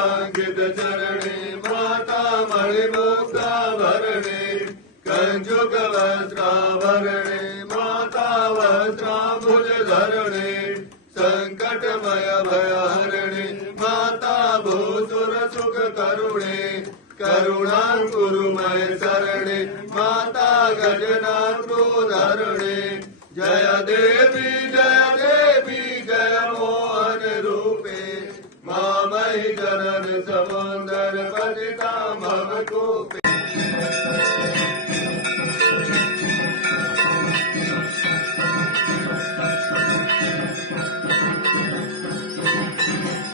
अंकित चरणे माता मणिमुक्ताभरणे कंचुक वस्त्राभरणे माता वस्त्राम्बुजधरणे संकटमय भयहरणे माता भूसुर सुख करुणे करुणाकुरुमय शरणे माता गजनाथोधरणे जय देवी जय मोहन रूपे मामयि जनन समुंदर पतिता मम कूपे।